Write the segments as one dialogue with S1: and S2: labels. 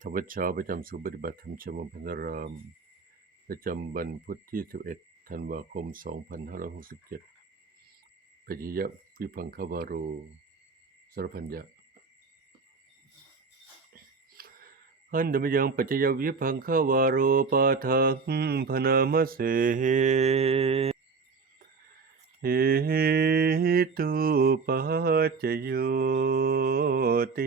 S1: ธรรมวัดเช้าประจำศูนย์ปฏิบัติธรรมชมรมพันธราม ประจำวันพุทธที่ 11 ธันวาคม 2567ปัจจยวิพังควาโรสรพัญญะอันดมยังปัจจยวิพังควาโรปาทังพนามเสเหตุปัจโยติ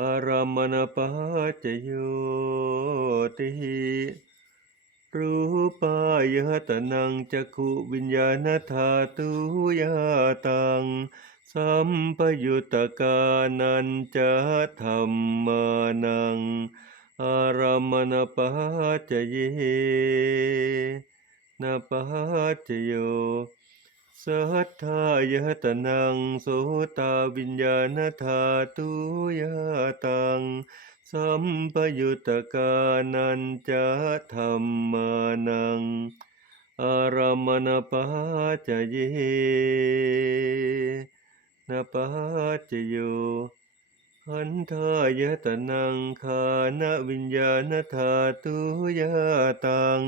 S1: อารามณปัจโยติรูปายตนังจักขุวิญญาณธาตุยาตัง สัมปยุตกานันจะธรรมานัง อารามณปัจเยนะปัจโย สัทธายตนังโสตาวิญญาณธาตุยาตัง สัมปยุตกานันจะธรรมานัง อารมณปัจจเยนปัจจโย หันทายะตะนังคานวิญญาณธาตุยาตัง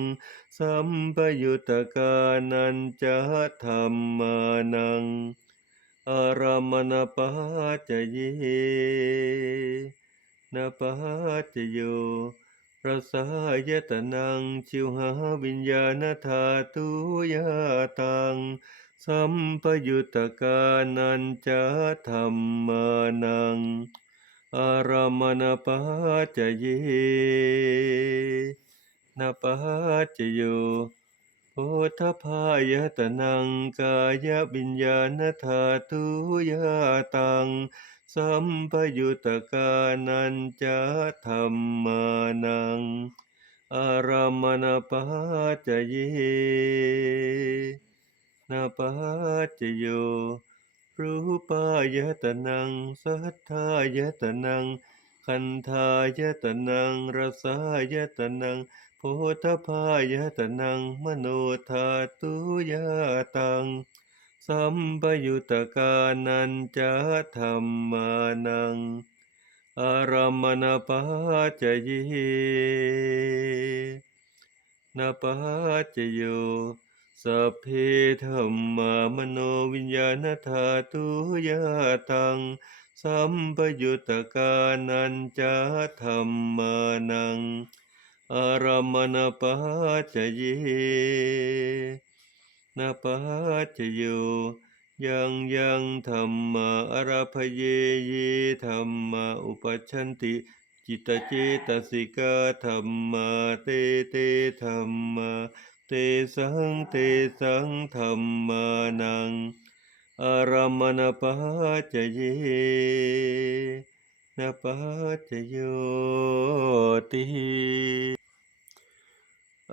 S1: สัมปยุตกานันจะธรรมานัง อารามณปัจจเยนปัจจโยระสายตนังชิวหาวิญญาณธาตุยาตัง สัมปยุตตกานันจะธรรมานัง อารามณปัจจเยนะปัจจโยโพธพายตนังกายวิญญาณธาตุยาตัง สัมปยุตกานันจะธรรมานัง อารามณปัจจเยนะปัจจโย รูปายตนัง สัทธายตนัง คันธายตนัง รสายตนังโพธพายตนัง มโนธาตุยตัง สัมปยุตกานันจะธรรมานัง อารามณปัจจเยนปัจจโย สัพเพธรรมามโนวิญญาณธาตุยาตัง สัมปยุตกานันจะธรรมานัง อารามณปัจจเยนปัจจโยยังยังธรรมาอรพเยเยธรรมาอุปัชชันติ จิตเจตสิกาธรรมาเตเตธรรมา เตสังเตสังธรรมนังอารามณปัจจเยนปัจจโยติ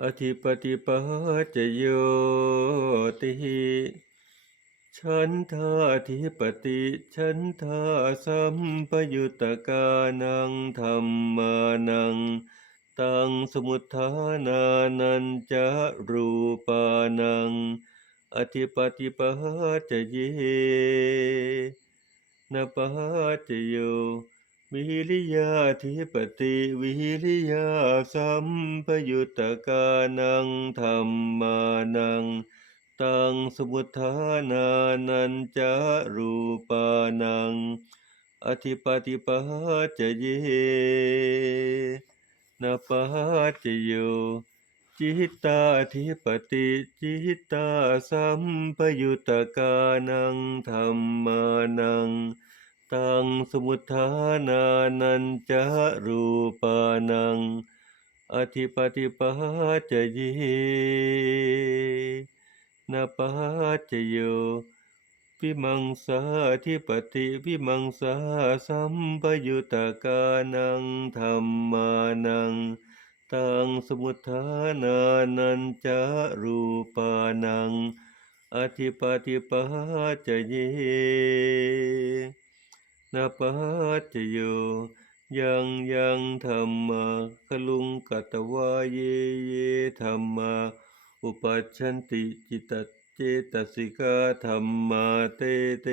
S1: อธิปติปัจจโยติฉันทาธิปติฉันทาสัมปยุตตกานังธรรมานัง ตังสมุทฐานานันจะรูปานัง อธิปติปัจจเยนะปัจจโยวิริยาธิปติวิริยาสัมปยุตตกานังธรรมานัง ตังสมุทฐานานันจะรูปานัง อธิปติปัจจเย นปัจจโยจิตตาธิปติจิตตาสัมปยุตกานังธรรมานัง ตังสมุทฐานานันจะรูปานัง อธิปติปัจจเยนะปัจจโย วิมังสาธิปติวิมังสาสัมปยุตกานังธรรมานังตังสมุทฐานานันจะรูปานัง อธิปติปาจเยนาปาจโยยังยังธรรมะคลุงกัตวาเยเยธรรมะอุปัชชันติจิตต จตสิกาธรรมะเตเต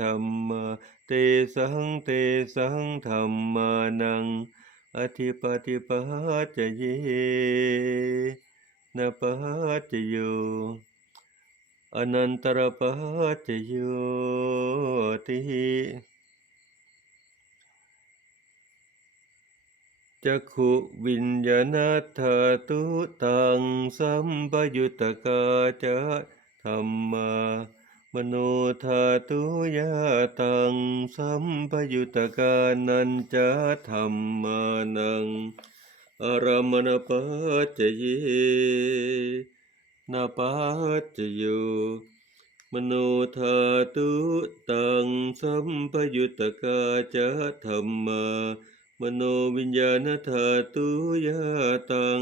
S1: ธรรมะเตสังเตสังธรรมานัง อธิปติปาจเยนาปาจโยอนันตรปาจโยติจักขุวิญญาณธาตุตังสัมปยุตตกาจะ ธรรมามโนธาตุยะตังสัมปยุตกานันจะธรรมานังอารามณปัจจเยนาปัจจโยมโนธาตุตังสัมปยุตตกาจะธรรมามโนวิญญาณธาตุยะตัง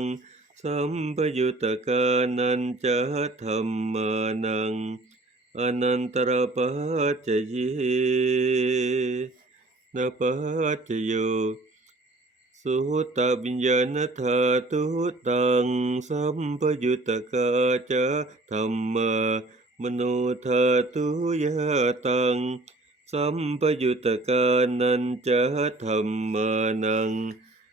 S1: สัมปยุตกานันจะธรรมานัง อนันตรปัจจเยนปัจจโยสุตวิญญาณธาตุตังสัมปยุตกาจะธรรมามโนธาตุยะตังสัมปยุตตกานันจะธรรมานัง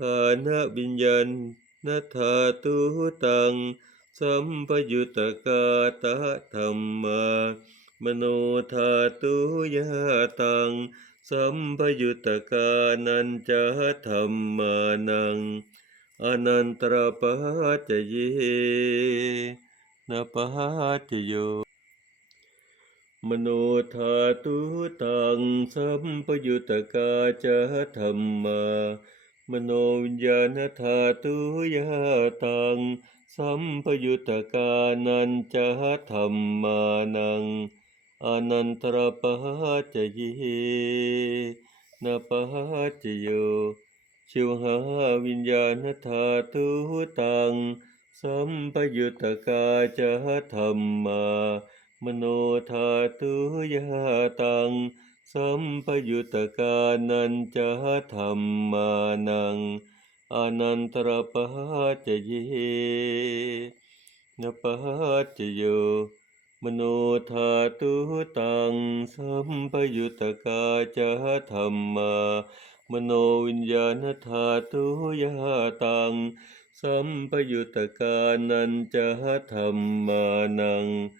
S1: ฐานะวิญญาณนัธาตุตัง สัมปยุตตกาตะธรรมามโนธาตุยะตัง สัมปยุตตกานันจะธรรมานัง อนันตรปัจจเยนปัจโยมโนธาตุตัง สัมปยุตตกาจะธรรมา มโนวิญญาณธาตุยะตัง สัมปยุตกานันจะธรรมานังอนันตรปัจจเยนะปัจโยชิวหาวิญญาณธาตุตัง สัมปยุตตกาจะธรรมามโนธาตุยะตัง สัมปยุตตกานันจะธรรมานังอนันตรปัจจเยนปัจจโยมโนธาตุตังสัมปยุตตกาจะธรรมามโนวิญญาณธาตุยะตังสัมปยุตตกานันจะธรรมานังอนันตรปัจจเยนะปัจจโยกายวิญญาณธาตุตังสัมปยุตตกาจะธรรมามโนธาตุยะตัง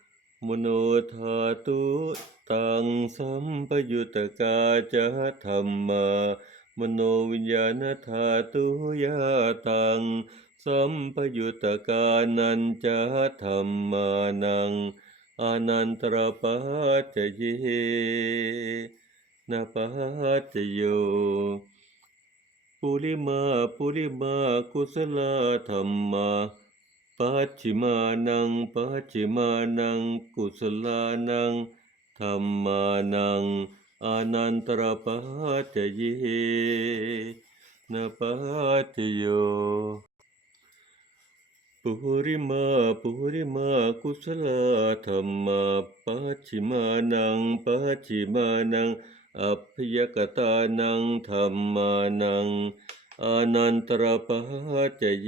S1: มโนธาตุตังสัมปยุตตกาจะธรรมามโนวิญญาณธาตุยะตังสัมปยุตตกานันจะธรรมานังอนันตรปัจจเยนปัจจโยปุริมาปุริมากุศลธรรมา ปัจฉิมานังปัจฉิมานังกุศลานังธรรมานังอนันตรปัจจเยนปัจจโยปุริมาปุริมากุศลธรรมาปัจฉิมานังปัจฉิมานังอัพยกตานังธรรมานังอนันตรปัจจเย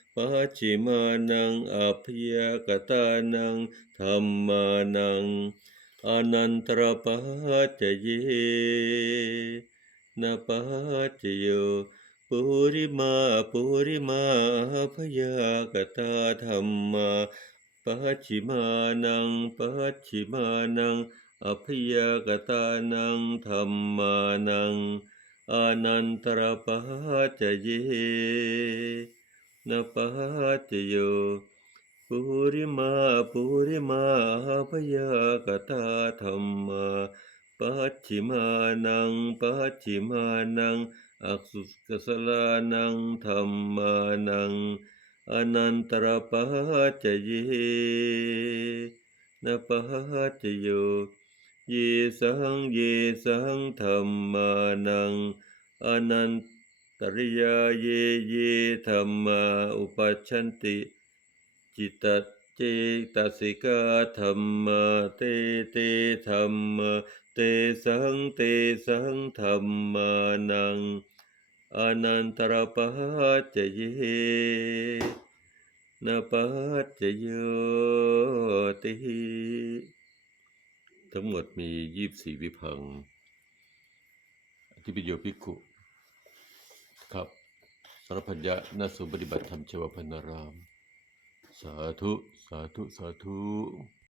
S1: ปัจจิมานังอักษุรานังอนันตรปัจจเยะปัจจโยปุริมาปุริมากุศลธรรมาปัจฉิมานังปัจฉิมานังอภิยกตานังธรรมานังอนันตรปัจจเยนปัจจโยปุริมาปุริมาอภิยกตาธรรมาปัจฉิมานังปัจฉิมานังอภิยกตานังธรรมานังอนันตรปัจจเย นปัจโยปุริมาปุริมาอภิยกตาธรรมาปัจฉิมานังปัจฉิมานังอักษุกสลานังธรรมานังอนันตรปัจจเยนปัจจโยเยสังเยสังธรรมานังอนันต ริยาเยเยธรรมาอุปชันติ จิตตเจตสิกาธรรมาเตเตธรรมาเตสังเตสังธรรมานังอนันตรปัจจเยนปัจจโยติทั้งหมดมียี่สิบสี่วิพังที่ปิโยภิกุ ครับสารพัญญะนาสุปฏิบัติธรรมเชวพนาราม สาธุ สาธุ สาธุ